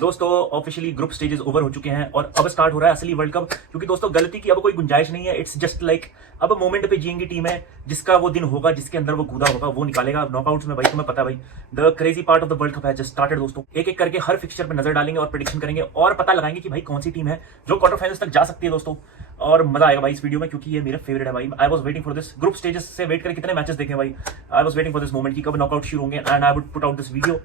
दोस्तों officially group stages over हो चुके हैं और अब स्टार्ट हो रहा है असली वर्ल्ड कप। क्योंकि दोस्तों गलती की अब कोई गुंजाइश नहीं है। इट्स जस्ट लाइक अब मोमेंट पे जिएंगी टीम है, जिसका वो दिन होगा, जिसके अंदर वो कूदा होगा वो निकालेगा नॉकआउट्स में। भाई तुम्हें पता है भाई, the crazy part of the World Cup है जस्ट स्टार्टेड। दोस्तों एक एक करके हर फिक्सचर पे नजर डालेंगे और प्रेडिक्शन करेंगे और पता लगाएंगे कि भाई कौन सी टीम है जो क्वार्टर फाइनल्स तक जा सकती है दोस्तों। और मजा आएगा भाई इस वीडियो में, क्योंकि ये मेरा फेवरेट है भाई। I was waiting for this. Group stages से वेट करके कितने मैचेस देखे भाई। I was waiting for this moment कि कब नॉकआउट शुरू होंगे and I would put out this video.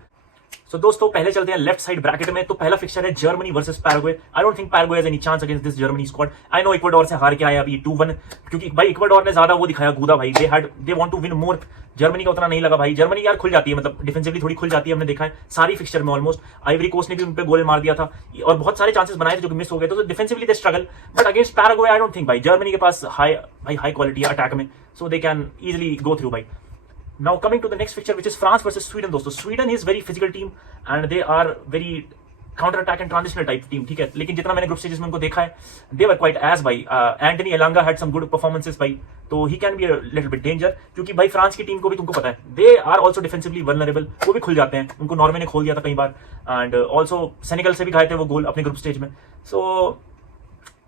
So दोस्तों पहले चलते हैं लेफ्ट साइड ब्रैकेट में। तो पहला फिक्सचर है Germany versus Paraguay. I don't think Paraguay has any chance against this Germany squad. I know Ecuador से हार के आया अभी 2-1, क्योंकि भाई इक्वाडोर ने ज्यादा वो दिखाया कूदा भाई। They want to win more. Germany का उतना नहीं लगा भाई। जर्मनी यार खुल जाती है, मतलब डिफेंसिवली थोड़ी खुल जाती है, हमने देखा है सारी फिक्सचर में ऑलमोस्ट। आइवरी कोस्ट ने भी उन पे गोल मार दिया था और बहुत सारे चांसेस बनाए थे जो कि मिस हो गए। तो defensively they struggle, but against Paraguay I don't think भाई। जर्मनी के पास हाई क्वालिटी है अटैक में, so they can easily go through भाई। Now coming to the next fixture, which is France versus Sweden दोस्तों। Sweden is very physical team and they are very counter attack and transitional type team, ठीक है। लेकिन जितना मैंने group stages में उनको देखा है, they were quite as भाई। Anthony Elanga had some good performances भाई, तो he can be a little bit danger। क्योंकि भाई फ्रांस की टीम को भी तुमको पता है, they are also defensively vulnerable। वो भी खुल जाते हैं, उनको नॉर्वे ने खोल दिया था कई बार एंड ऑल्सो सेनेगल से भी खाए थे वो गोल अपने ग्रुप स्टेज में। सो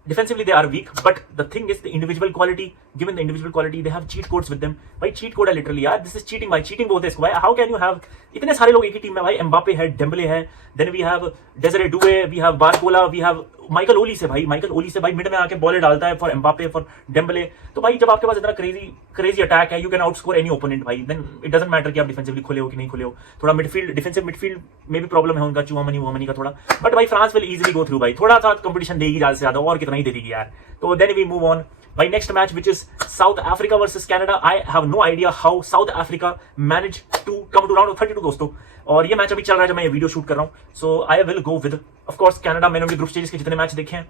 defensively they are weak, but the thing is the individual quality, given the individual quality they have cheat codes with them भाई। cheat code है literally यार, this is cheating भाई। cheating बोलते हैं इसको भाई। how can you have इतने सारे लोग एक ही टीम में भाई। एम्बापे है, डेम्बले है, then we have Desire Doue, we have Barcola, we have Michael Olise से भाई। माइकल ओली से भाई मिड में आके बॉल डालता है फॉर एम्बापे, फॉर डेम्बले। तो भाई जब आपके पास इतना क्रेजी अटैक है, you can outscore any opponent भाई। देन इट डजंट मैटर कि आप डिफेंसिवली खुले हो कि नहीं खुले हो। थोड़ा मिडफील्ड, डिफेंसिव मिडफील्ड में भी प्रॉब्लम है उनका, चुआमनी का थोड़ा, बट भाई France will easily go through भाई। थोड़ा सा कंपटीशन देगी ज्यादा से ज्यादा, और कितना ही दे देगी यार। तो देन वी मूव ऑन भाई next match, which is South Africa versus Canada. I have no idea how South Africa manage to come to round of 32 दोस्तों। और ये मैच अभी चल रहा है जब मैं ये वीडियो शूट कर रहा हूँ। So I will go with of course Canada. मैंने उनके ग्रुप स्टेजेस के जितने मैच देखे हैं,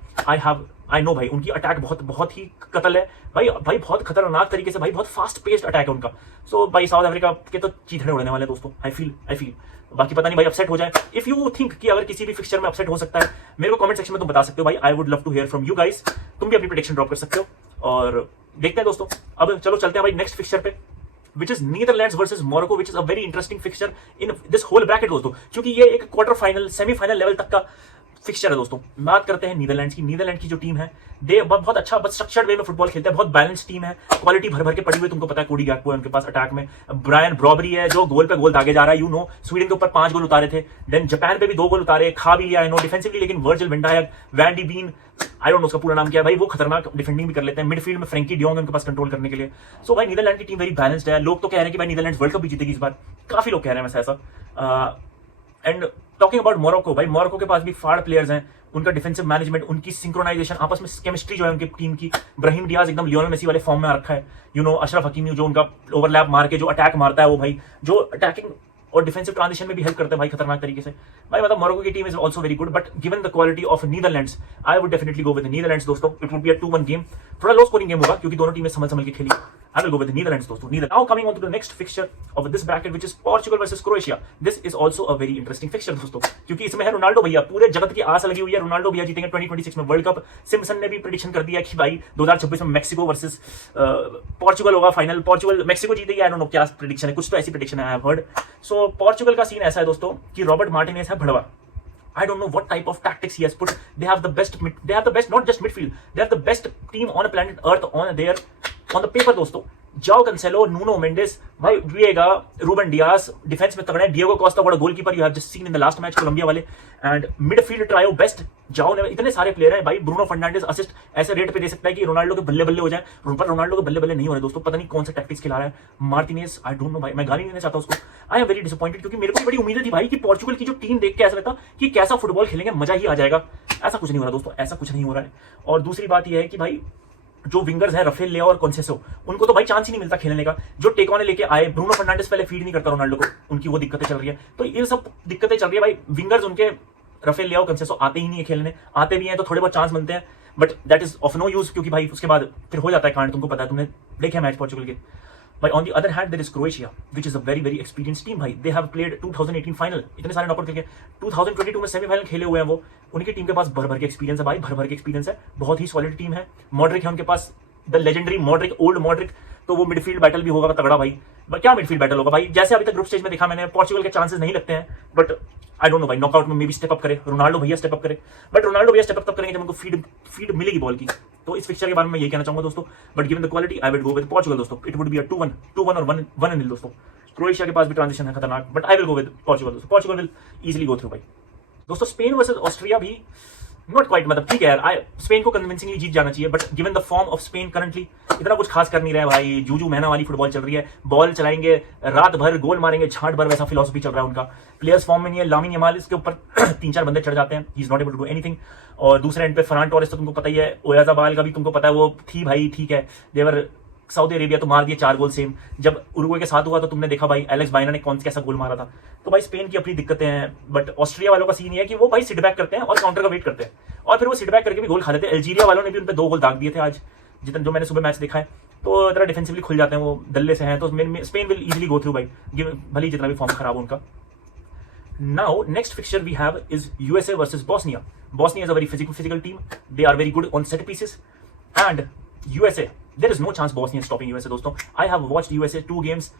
आई नो भाई उनकी अटैक बहुत ही कतल है भाई। बहुत खतरनाक तरीके से भाई, बहुत फास्ट पेस्ड अटैक है उनका। सो भाई साउथ अफ्रीका के तो चीथड़े उड़ने वाले दोस्तों। आई फील बाकी पता नहीं भाई अपसेट हो जाए। इफ यू थिंक कि अगर किसी भी फिक्सचर में अपसेट हो सकता है, मेरे को कमेंट सेक्शन में तुम बता सकते हो भाई। I would love to hear from you guys. तुम भी अपनी प्रेडिक्शन ड्रॉप कर सकते हो और देखते हैं दोस्तों। अब चलो चलते हैं भाई नेक्स्ट फिक्सचर पे, which is Netherlands versus Morocco, which is a very interesting fixture in this whole bracket दोस्तों। क्योंकि ये एक क्वार्टर फाइनल, सेमीफाइनल लेवल तक का फिक्सचर है दोस्तों। बात करते हैं नीदरलैंड्स की। नीदरलैंड की जो टीम है, दे बहुत अच्छा, बहुत स्ट्रक्चर्ड वे में फुटबॉल खेलते हैं। बहुत बैलेंस टीम है, क्वालिटी भर के पड़ी हुई। तुमको पता है कोडी गैक्पो है उनके पास अटैक में, ब्रायन ब्रॉबरी है जो गोल पे गोल दागे जा रहा है। यू नो स्वीडन के ऊपर 5 गोल उतारे थे, देन जापान पे भी 2 गोल उतारे, खा भी लिया है नो डिफेंसिवली। लेकिन Virgil Van Dijk, Van de Ven, I don't know उसका पूरा नाम क्या है भाई, वो खतरनाक डिफेंडिंग भी कर लेते हैं। मिडफील्ड में फ्रैंकी डियोंग उनके पास कंट्रोल करने के लिए। सो भाई नीदरलैंड की टीम वेरी बैलेंस्ड है। लोग तो कह रहे हैं कि भाई नीदरलैंड वर्ल्ड कप भी जीतेगी इस बार, काफी लोग कह रहे हैं वैसे ऐसा। एंड टॉकिंग अबाउट मोरक्को भाई, मोरक्को के पास भी फाड़ प्लेयर्स हैं। उनका डिफेंसिव मैनेजमेंट, उनकी सिंक्रोनाइजेशन, आपस में केमिस्ट्री जो है उनकी टीम की। ब्राहिम डियाज एकदम लियोनेल मेसी वाले फॉर्म में आ रखा है। यू नो अशरफ हकीमी जो उनका ओवरलैप मार के जो अटैक मारता है, वो भाई जो अटैकिंग और डिफेंसिव ट्रांजिशन में भी हेल्प करते हैं भाई खतरनाक तरीके से भाई। मतलब मोरक्को की team is also very good, but given the quality of Netherlands I would definitely go with Netherlands दोस्तों। It would be a 2-1 game, थोड़ा लो स्कोरिंग गेम होगा क्योंकि दोनों टीमें संभल के खेली। I will go with the Netherlands दोस्तों। Now coming on to the next fixture of this bracket, which is Portugal versus Croatia. This is also a very interesting fixture दोस्तों, क्योंकि इसमें है रोनाल्डो भैया। पूरे जगत की आस लगी हुई है, रोनाल्डो भैया जीतेंगे 2026 में वर्ल्ड कप। सिम्पसन ने भी प्रेडिक्शन कर दिया कि भाई 2026 में मैक्सिको वर्सेस पोर्चुगल होगा फाइनल। पोर्चुगल मैक्सिको जीतेगी, आई डोंट नो क्या प्रेडिक्शन है, कुछ तो ऐसी प्रेडिक्शन है I have heard. So Portugal का सीन ऐसा है दोस्तों कि रॉबर्ट मार्टिनेज है भड़वा। I don't know what type of tactics he has put. They have the best, not just midfield. They have the best team on planet Earth on the paper दोस्तों। जाओ Cancelo, Nuno Mendes, भाई विएगा, Ruben Diaz, defence में तगड़े, Diego Costa बड़ा goalkeeper you have just seen in the last match Colombia वाले। And midfield trio best जाओ ने, इतने सारे प्लेयर हैं भाई। ब्रूनो फर्नांडिस असिस्ट ऐसे रेट पे दे सकता है कि रोनाल्डो के बल्ले बल्ले हो जाए, पर रोनाल्डो के बल्ले बल्ले नहीं हो रहे दोस्तों। पता नहीं कौन सा टैक्टिक्स खिला रहा है मार्टिनेज, आई डोंट नो भाई। मैं गाली नहीं देना चाहता उसको। आई एम वेरी डिसअपॉइंटेड, क्योंकि मेरे को बड़ी उम्मीद थी भाई कि पोर्चुगल की जो टीम देख के ऐसा लगता कि कैसा फुटबॉल खेलेंगे, मजा ही आ जाएगा। ऐसा कुछ नहीं हो रहा दोस्तों, ऐसा कुछ नहीं हो रहा है। और दूसरी बात यह है कि भाई जो विंगर्स हैं रफेल लिया और कॉन्सेसो, उनको तो भाई चांस ही नहीं मिलता खेलने का। जो टेकॉने लेके आए, ब्रूनो फर्नांडिस पहले फीड नहीं करता रोनाल्डो को, उनकी वो दिक्कतें चल रही है। तो ये सब दिक्कतें चल रही है भाई। विंगर्स उनके रफेल लिया और कॉन्सेसो आते ही नहीं है खेलने, आते भी हैं तो थोड़े बहुत चांस मिलते हैं, but that is of no use, क्योंकि भाई उसके बाद फिर हो जाता है कांड। तुमको पता है, तुमने देखे मैच पोर्चुगल के भाई। On the other hand there is Croatia, which is a very very experienced team भाई। दे हैव प्लेड 2018 फाइनल, इतने सारे नॉकआउट खेले, 2022 में सेमीफाइनल खेले हुए हैं वो। उनकी टीम के पास भर के एक्सपीरियंस है भाई, भर के एक्सपीरियंस है। बहुत ही सॉलिड टीम है। मॉड्रिक है उनके पास, the legendary Modric, old Modric. तो वो मिडफील्ड बैटल भी होगा तगड़ा भाई। क्या मिडफील्ड बैटल होगा भाई, जैसे अभी तक ग्रुप स्टेज में देखा मैंने, पोर्चुगल के चांसेस नहीं लगते हैं, बट आई डोंट नो भाई, नॉकआउट में मे बी स्टेप अप करे रोनाल्डो भैया, स्टेप अप करे, बट रोनाल्डो भैया स्टेप अप तब करेंगे जब उनको फीड मिलेगी बॉल की। तो इस फिक्चर के बारे में यही कहना चाहूंगा दोस्तों, but given the quality I will go with Portugal दोस्तों। इट वुड बी अ 2-1 और 1-0 दोस्तों। क्रोएशिया के पास भी ट्रांजिशन है खतरनाक, but I will go with Portugal दोस्तों। Portugal will easily go through भाई। दोस्तों स्पेन वर्सेस ऑस्ट्रिया भी नॉट क्वाइट, मतलब ठीक है यार, स्पेन को कन्विंसिंगली जीत जाना चाहिए, but given the form of Spain currently इतना कुछ खास कर नहीं रहा है भाई। जूजू महना वाली फुटबॉल चल रही है, बॉल चलाएंगे रात भर, गोल मारेंगे झाट भर, वैसा फिलॉसफी चल रहा है उनका। प्लेयर्स फॉर्म में नहीं है, लामिन यमाल इसके ऊपर 3-4 बंदे चढ़ जाते हैं, he is not able to do anything. और दूसरे एंड पे फरान टोरेस तो तुमको पता ही है, ओयाजाबाल का भी तुमको पता है, वो थी भाई ठीक है, देवर सऊदी अरेबिया तो मार दिए 4 गोल सेम। जब उरुग्वे के साथ हुआ तो तुमने देखा भाई एलेक्स बाइना ने कौन कैसा गोल मारा था। तो भाई स्पेन की अपनी दिक्कतें हैं, बट ऑस्ट्रिया वालों का सीन ये है कि वो भाई सिट बैक करते हैं और काउंटर का वेट करते हैं, और फिर वो सिट बैक करके भी गोल खा लेते हैं। अल्जीरिया वालों ने भी उन पे 2 गोल दाग दिए थे आज, जितना जो मैंने सुबह मैच देखा है। तो इतना डिफेंसिवली खुल जाते हैं, वो दल्ले से हैं, तो Spain will easily go through भाई, भले जितना भी फॉर्म खराब हो उनका। Now, next fixture we have is USA versus Bosnia. Bosnia is a very physical team. They are very good on set pieces. And USA, there is no chance Bosnia is stopping USA दोस्तों. I have watched USA 2 games.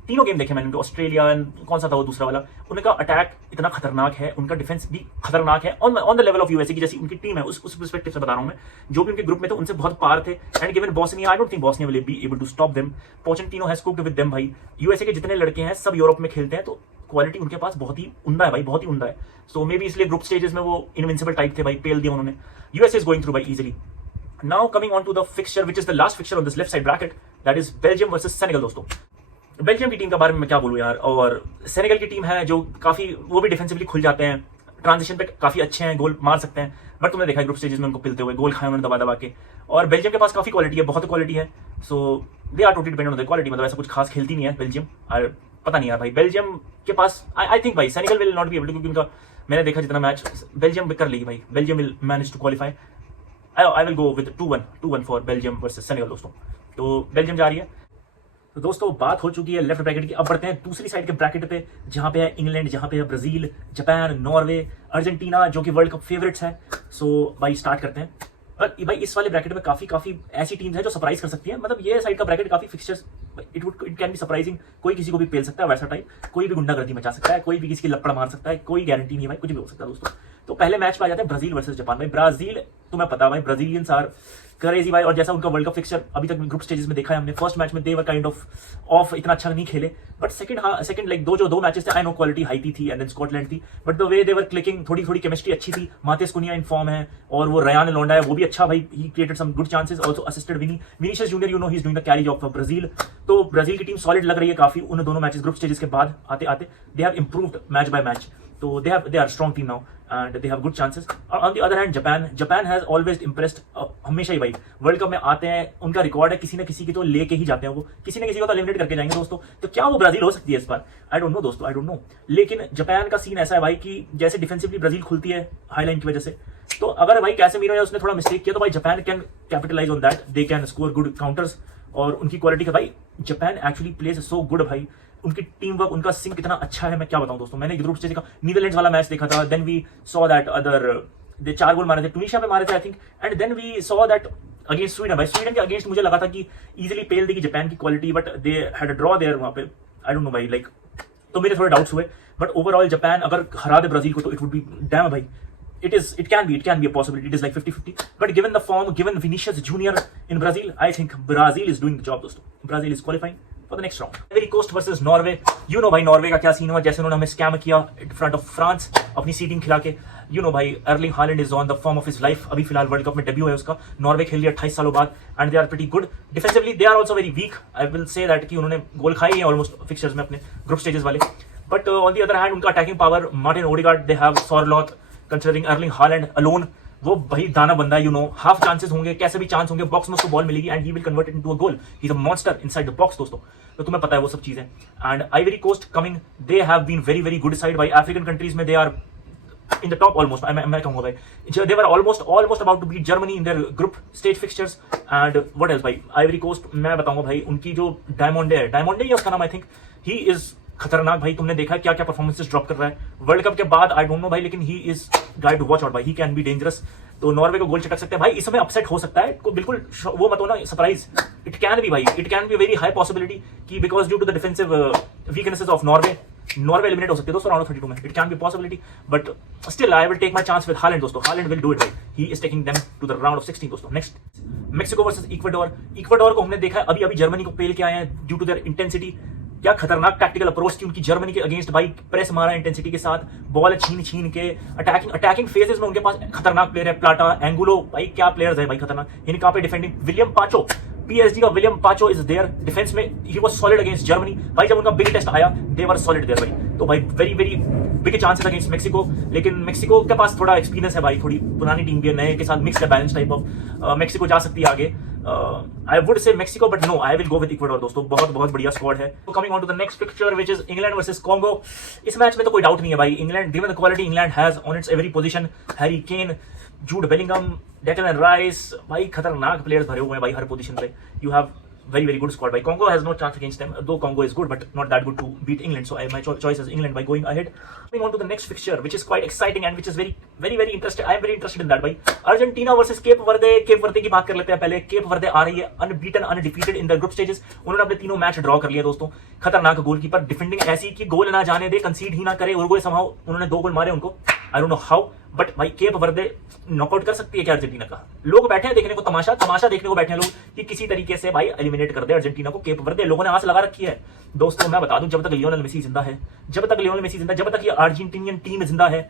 तीनों game देखे मैंने उनके, Australia कौन सा था वो दूसरा वाला। उनका अटैक इतना खतरनाक है, उनका डिफेंस भी खतरनाक है, on the level of USA की जैसी उनकी टीम है, उस पर्सपेक्टिव से बता रहा हूं मैं। जो भी उनके ग्रुप में थे उनसे बहुत पार थे, and given Bosnia, I don't think Bosnia will be able to stop them. Pochettino has cooked with them भाई। यूएसए के जितने लड़के हैं सब यूरोप में खेलते हैं, तो क्वालिटी उनके पास बहुत ही उमदा है भाई, बहुत ही उमदा है। सो मे बी इसलिए ग्रुप स्टेजेस में वो इनविंसिबल टाइप थे भाई, पेल दिया उन्होंने। यूएसए इज गोइंग थ्रू भाई easily. Now coming on to the fixture which is the last fixture on this left side bracket, that is Belgium versus Senegal दोस्तों। बेल्जियम की टीम के बारे में मैं क्या बोलूं यार, और सेनेगल की टीम है जो काफी, वो भी डिफेंसिवली खुल जाते हैं, ट्रांजिशन पे काफी अच्छे हैं, गोल मार सकते हैं, बट तुमने देखा ग्रुप स्टेजेस में उनको पिलते हुए गोल खाए उन्होंने दबा दबा के। और बेल्जियम के पास काफी क्वालिटी है, बहुत क्वालिटी है, so they are totally dependent on the quality, मतलब ऐसा कुछ खास खेलती नहीं है बेल्जियम। और पता नहीं यार भाई, बेल्जियम के पास आई थिंक भाई Senegal will not be able to, क्योंकि उनका मैंने देखा जितना मैच बेल्जियम कर लेगी भाई, Belgium will manage to qualify. I will go with 2-1 for Belgium versus Senegal दोस्तों। तो बेल्जियम जा रही है। तो दोस्तों बात हो चुकी है लेफ्ट ब्रैकेट की, अब बढ़ते हैं दूसरी साइड के ब्रैकेट पे, जहां पे है इंग्लैंड, जहां पे है ब्राजील, जापान, नॉर्वे, अर्जेंटीना जो कि वर्ल्ड कप फेवरेट्स है। सो भाई स्टार्ट करते हैं। और भाई इस वाले ब्रैकेट में काफी ऐसी टीम्स हैं जो सरप्राइज कर सकती है, मतलब ये साइड का ब्रैकेट काफी fixtures, it can B surprising. कोई किसी को भी पेल सकता है वैसा टाइप, कोई भी गुंडागर्दी मचा सकता है, कोई भी किसी की लपड़ मार सकता है, कोई गारंटी नहीं है भाई, कुछ भी हो सकता है दोस्तों। तो पहले मैच पे आ जाते हैं ब्राजील वर्सेस जापान। भाई ब्राजील तुम्हें पता है भाई, ब्राजीलियंस आर क्रेजी भाई, और जैसा उनका वर्ल्ड कप फिक्चर अभी तक ग्रुप स्टेजेस में देखा है हमने, फर्स्ट मैच में दे वर काइंड ऑफ इतना अच्छा नहीं खेले, बट सेकंड लाइक दो मैचेस थे, आई नो क्वालिटी हाईती थी एंड देन स्कॉटलैंड थी, but the way they were clicking, थोड़ी केमिस्ट्री अच्छी थी। मातेस कुनिया इन फॉर्म है, और वो रयान लोंडा है, वो भी अच्छा भाई, he created some good chances, also assisted Vinicius Junior, you know he is doing the carry of Brazil. तो ब्राजील की टीम सॉलिड लग रही है काफी, उन दोनों मैचेस ग्रुप स्टेजेस के बाद आते आते they have improved match by match, तो they are a strong team now and they have good chances. On the other hand, Japan has always impressed, हमेशा ही भाई वर्ल्ड कप में आते हैं, उनका रिकॉर्ड है, किसी न किसी की तो लेके ही जाते हैं, वो किसी न किसी को तो एलिमिनेट करके जाएंगे दोस्तों। तो क्या वो ब्राजील हो सकती है इस बार? आई डोंट नो दोस्तों, आई डोंट नो। लेकिन जापान का सीन ऐसा है भाई कि जैसे डिफेंसिवली ब्राजील खुलती है हाई लाइन की वजह से, तो अगर भाई कैसेमीरो या उसने थोड़ा मिस्टेक किया तो भाई Japan can capitalize on that, they can score good counters, और उनकी क्वालिटी का भाई Japan actually plays so good भाई, उनकी टीम वर्क, उनका सिंक कितना अच्छा है मैं क्या बताऊं दोस्तों। मैंने ग्रुप स्टेज का नीदरलैंड्स वाला मैच देखा था, then we saw that other they 4 goal मारे थे, ट्यूनीशिया पे मारे थे I think, and then we saw that against Sweden. भाई स्वीडन के अगेंस्ट मुझे लगा था कि इजीली पेल देगी जापान की quality, but they had a draw there वहां पे, आई डोंट नो भाई लाइक, तो मेरे थोड़े डाउट्स हुए, बट ओवरऑल जापान अगर हरा दे ब्राजील को तो इट वुड बी डैम भाई, it can be a possibility, it is like 50-50, but given the form, given Vinicius Junior in Brazil, I think Brazil is doing the job दोस्तों, Brazil is qualifying for the next round. Ivory Coast versus Norway, you know भाई Norway का क्या scene हुआ, जैसे उन्होंने हमें scam किया in front of France अपनी सीटिंग खिला के, you know भाई Erling Haaland is on the form of his life, अभी फिलहाल वर्ल्ड कप में डेब्यू है उसका, नॉर्वे खेल लिया 28 सालों बाद, and they are pretty good defensively, they are also very weak, I will say that कि उन्होंने गोल खाए हैं ऑलमोस्ट फिक्चर्स में अपने ग्रुप स्टेजेस वाले, but on the other hand उनका attacking power, Martin Odegaard, they have Sorloth, considering Erling Haaland alone, वो भाई दाना बंदा है, यू नो हाफ चांसेस होंगे, कैसे भी चांस होंगे, बॉक्स में उसको बॉल मिलेगी and he will convert it into a goal, he is a monster inside the box दोस्तों, तो तुम्हें पता है वो सब चीजें। And Ivory Coast coming, they have been very good side भाई, अफ्रीकन कंट्रीज में they are in the top almost, मैं कहूंगा भाई, they were almost about to beat Germany in their group stage fixtures. And what else भाई, Ivory Coast मैं बताऊंगा भाई, उनकी जो डायमंडे है, या उसका नाम आई थिंक, ही इज खतरनाक भाई, तुमने देखा क्या क्या परफॉर्मेंसेस ड्रॉप कर रहा है वर्ल्ड कप के बाद, आई डोंट नो भाई, लेकिन he is guide to watch out भाई, ही कैन बी डेंजरस। तो नॉर्वे को गोल चटक सकते हैं भाई, इस समय अपसेट हो सकता है, को बिल्कुल वो मत होना सरप्राइज, इट कैन बी भाई, it can be very high possibility कि because due to the defensive weaknesses of Norway eliminate हो सकते हैं दोस्तों राउंड ऑफ 32 में, it can be possibility, but still I will take my chance with Haaland दोस्तों, Haaland will do it भाई, he is taking them to the round of 16 दोस्तों। Next Mexico versus Ecuador, Ecuador को हमने देखा है अभी अभी जर्मनी को पेल के आए हैं ड्यू टू देयर इंटेंसिटी, क्या खतरनाक टैक्टिकल अप्रोच थी उनकी जर्मनी के अगेंस्ट भाई, प्रेस मारा इंटेंसिटी के साथ, बॉल छीन छीन के अटैकिंग फेजेस में उनके पास खतरनाक प्लेयर है, प्लाटा, एंगुलो, भाई क्या प्लेयर्स है भाई खतरनाक, इनका पे डिफेंडिंग विलियम पाचो, पीएसजी का विलियम पाचो इज देयर डिफेंस में, he was solid against Germany भाई, जब उनका बिग टेस्ट आया दे वर सॉलिड देयर भाई, तो भाई very very big chances against Mexico, लेकिन मेक्सिको के पास थोड़ा एक्सपीरियंस है भाई, थोड़ी पुरानी टीम भी है, नए के साथ मिक्स है, बैलेंस टाइप ऑफ, मेक्सिको जा सकती है आगे, I would say Mexico but no I will go with Ecuador दोस्तों, बहुत बहुत बढ़िया स्क्वाड है। तो coming on to the next picture which is England versus Congo, इस मैच में तो कोई डाउट नहीं है भाई, England given the quality England has on its every position, Harry Kane, Jude Bellingham, Declan Rice, भाई खतरनाक प्लेयर्स भरे हुए हैं भाई हर पोजीशन पे, you have very very good squad by Congo has no chance against them, though Congo is good but not that good to beat England, so my choice is England by going ahead. Moving on to the next fixture which is quite exciting and which is very interested, I am very interested in that भाई, Argentina versus cap वर्दे की बात कर लेते हैं पहले। Cap वर्दे आ रही है unbeaten undefeated in the group stages, उन्होंने अपने तीनों मैच ड्रॉ कर लिया दोस्तों, खतरनाक गोलकीपर, डिफेंडिंग ऐसी कि गोल ना जाने दे, कंसीड ही ना करे, उरुग्वे समहाउ उन्होंने 2 गोल मारे उनको, आई डोंट नो हाउ, बट भाई केप वर्दे नॉकआउट कर सकती है क्या अर्जेंटीना का, लोग बैठे हैं देखने को, तमाशा देखने को बैठे हैं लोग कि किसी तरीके से भाई एलिमिनेट कर दे अर्जेंटीना को केप वर्दे, लोगों ने आस लगा रखी है दोस्तों। मैं बता दूं जब तक लियोनेल मेसी जिंदा है, जब तक ये अर्जेंटीनियन टीम जिंदा है,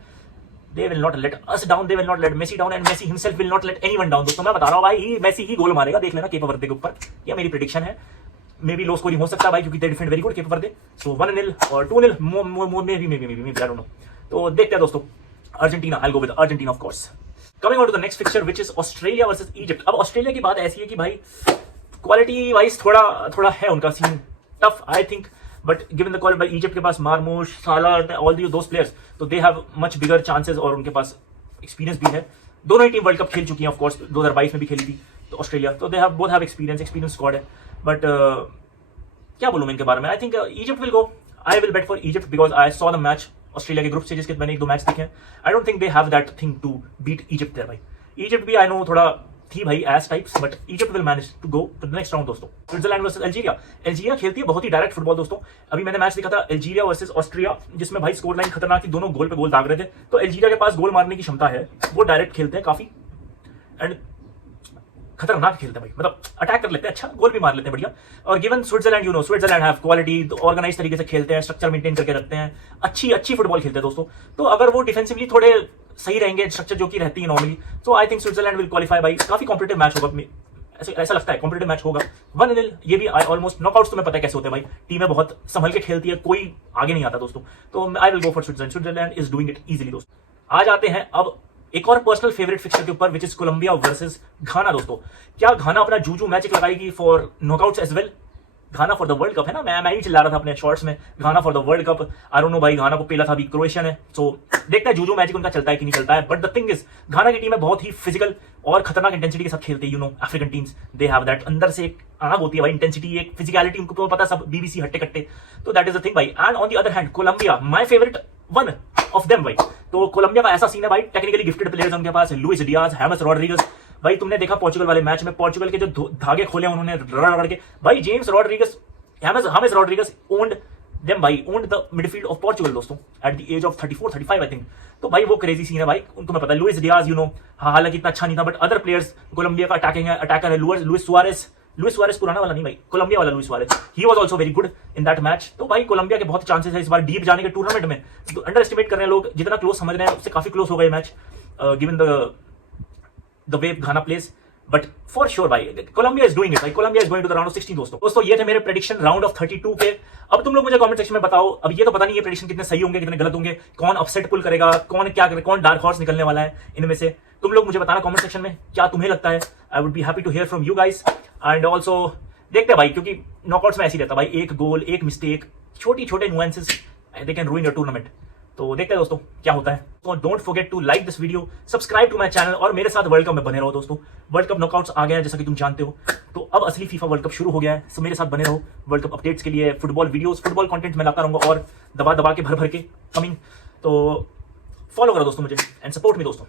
they will not let us down, they will not let Messi down and Messi himself will not let anyone down दोस्तों। मैं बता रहा हूं भाई, मेसी ही गोल मारेगा, देख लेना केप वर्दे के ऊपर, ये मेरी प्रेडिक्शन है, मे बी लो स्कोरिंग हो सकता है भाई क्योंकि they defend very good Cape Verde, so 1-0 और 2-0 maybe I don't know, तो देखते हैं दोस्तों Argentina, I will go with Argentina of course. Coming on to the next picture which is Australia versus Egypt. अब Australia की बात ऐसी है कि भाई क्वालिटी वाइज थोड़ा है उनका scene tough I think, but given the quality भाई इजिप्ट के पास मारमूश, साला, ऑल दोस प्लेयर्स, तो they have much bigger chances और उनके पास एक्सपीरियंस भी है, दोनों ही टीम वर्ल्ड कप खेल चुकी हैं ऑफ कोर्स, 2022 में भी खेली थी तो ऑस्ट्रेलिया, तो they have both have experience squad है, बट क्या बोलूं मैं इनके बारे में, I think Egypt will go, I will bet for Egypt because I saw the match, Australia के ग्रुप स्टेजेस के मैंने 1-2 मैच देखे हैं, I don't think they have that thing to beat Egypt there भाई, इजिप्ट भी I know थोड़ा थी भाई एस types, but Egypt will manage to go to the next round दोस्तों। स्विट्जरलैंड वर्सेस अल्जीरिया, अल्जीरिया खेलती है बहुत ही डायरेक्ट फुटबॉल दोस्तों, अभी मैंने मैच देखा था अल्जीरिया वर्सेस ऑस्ट्रिया जिसमें भाई स्कोर लाइन खतरनाक थी, दोनों गोल पे गोल दाग रहे थे, तो अल्जीरिया के पास गोल मारने की क्षमता है, वो डायरेक्ट खेलते हैं काफी एंड खतरनाक खेलते हैं भाई, मतलब अटैक कर लेते हैं, अच्छा गोल भी मार लेते हैं बढ़िया, और given Switzerland you know Switzerland have quality, organize तरीके से खेलते हैं, स्ट्रक्चर मेंटेन करके रखते हैं, अच्छी फुटबॉल खेलते हैं दोस्तों, तो अगर वो डिफेंसिवली थोड़े सही रहेंगे, स्ट्रक्चर जो की रहती है नॉर्मली, तो I think Switzerland will qualify भाई, काफी कॉम्पिटिटिव मैच होगा, ऐसा लगता है कॉम्पिटिटिव मैच होगा, 1-0, ये भी ऑलमोस्ट नॉकआउट्स तुम्हें पता है कैसे होते हैं भाई, टीमें बहुत संभल के खेलती है, कोई आगे नहीं आता दोस्तों, तो आई will go for Switzerland is doing it easily दोस्तों। आज आते हैं अब एक और पर्सनल फेवरेट फिक्चर के ऊपर which is Colombia versus Ghana दोस्तों, क्या घाना अपना जूजू मैजिक लगाएगी for knockouts as well, Ghana for the World Cup है ना, मैं ही चिल्ला रहा था अपने शॉर्ट्स में, Ghana for the World Cup, I don't know भाई, घाना को पेला था अभी क्रोएशिया ने, सो देखते हैं जूजू मैजिक उनका चलता है कि नहीं चलता है, बट द थिंग इज घाना की टीम है बहुत ही फिजिकल और खतरनाक इंटेंसिटी के साथ खेलते हैं, you know African teams they have that, अंदर से एक आग होती है भाई, इंटेंसिटी, एक फिजिकलिटी उनको पता है, सब बीबीसी हट्टे कट्टे, तो दैट इज द थिंग भाई, and on the other hand Colombia my favourite one of them भाई, तो कोलंबिया का ऐसा सीन है भाई, टेक्निकली गिफ्टेड प्लेयर्स उनके पास, लुइस डियाज, हेमस रॉड्रिगस, भाई तुमने देखा पोर्चुगल वाले मैच में, पोर्चुगल के जो धागे खोले उन्होंने रगड़ के, भाई James Rodriguez, James Rodriguez owned them भाई, owned the midfield of Portugal दोस्तों at the age of 34-35 I think, तो भाई वो क्रेजी सीन है भाई, तुम्हें पता है लुइस डियाज यू नो, हालांकि इतना अच्छा नहीं था, बट अदर प्लेयर्स कोलंबिया का अटैकर है लुइस सुआरेस पुराना वाला नहीं भाई, कोलंबिया वाला Luis Suarez, he was also very good in that match, तो भाई कोलंबिया के बहुत चांसेस है इस बार डीप जाने के टूर्नामेंट में, तो अंडर एस्टिमेट कर रहे हैं लोग, जितना क्लोज समझ रहे हैं उससे काफी क्लोज हो गए match, given the way Ghana plays, but for sure भाई कोलंबिया इज डूइंग इट भाई, Colombia is going to the round of 16 दोस्तों ये थे मेरे प्रेडिक्शन राउंड ऑफ 32 के। अब तुम लोग मुझे कमेंट सेक्शन में बताओ, अब ये तो पता नहीं ये प्रेडिक्शन कितने सही होंगे कितने गलत होंगे, कौन अपसेट पुल करेगा, कौन क्या करेगा, कौन डार्क हॉर्स निकलने वाला है इनमें से, तुम लोग मुझे बताना कमेंट सेक्शन में क्या तुम्हें लगता है, I would be happy to hear from you guys, and also देखते हैं भाई, क्योंकि नॉकआउट्स में ऐसी रहता है भाई, एक गोल, एक मिस्टेक, छोटे nuances they can ruin your tournament, तो देखते हैं दोस्तों क्या होता है। तो don't forget to like this video, subscribe to my channel और मेरे साथ वर्ल्ड कप में बने रहो दोस्तों। वर्ल्ड कप नॉकआउट्स आ गए हैं जैसा कि तुम जानते हो, तो अब असली फीफा वर्ल्ड कप शुरू हो गया है। सो मेरे साथ बने रहो वर्ल्ड कप अपडेट्स के लिए, फुटबॉल वीडियोस, फुटबॉल कंटेंट मैं लाता रहूंगा और दबा दबा के भर भर के कमिंग। तो फॉलो करो दोस्तों मुझे एंड सपोर्ट मी दोस्तों।